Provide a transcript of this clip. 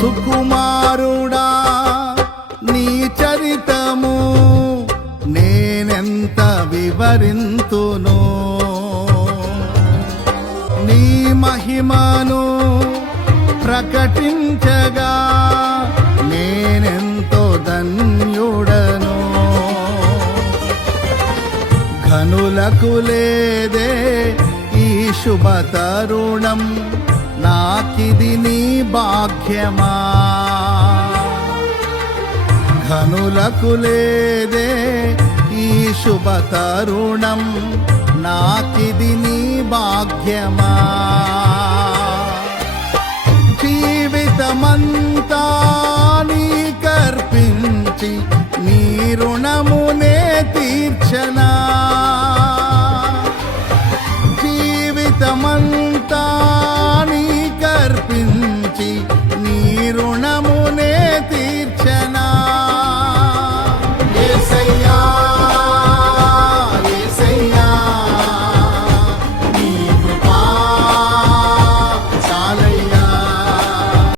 సుకుమారుడా నీ చరితము నేనెంత వివరింతును, నీ మహిమను ప్రకటించగా నేనెంతో ధన్యుడను. ఘనులకు లేదే ఈ శుభ తరుణం, నాకిది నీ భాగ్యమా. ఘనులకు లేదే ఈ శుభ తరుణం, నాకిది నీ భాగ్యమా. జీవితమంతా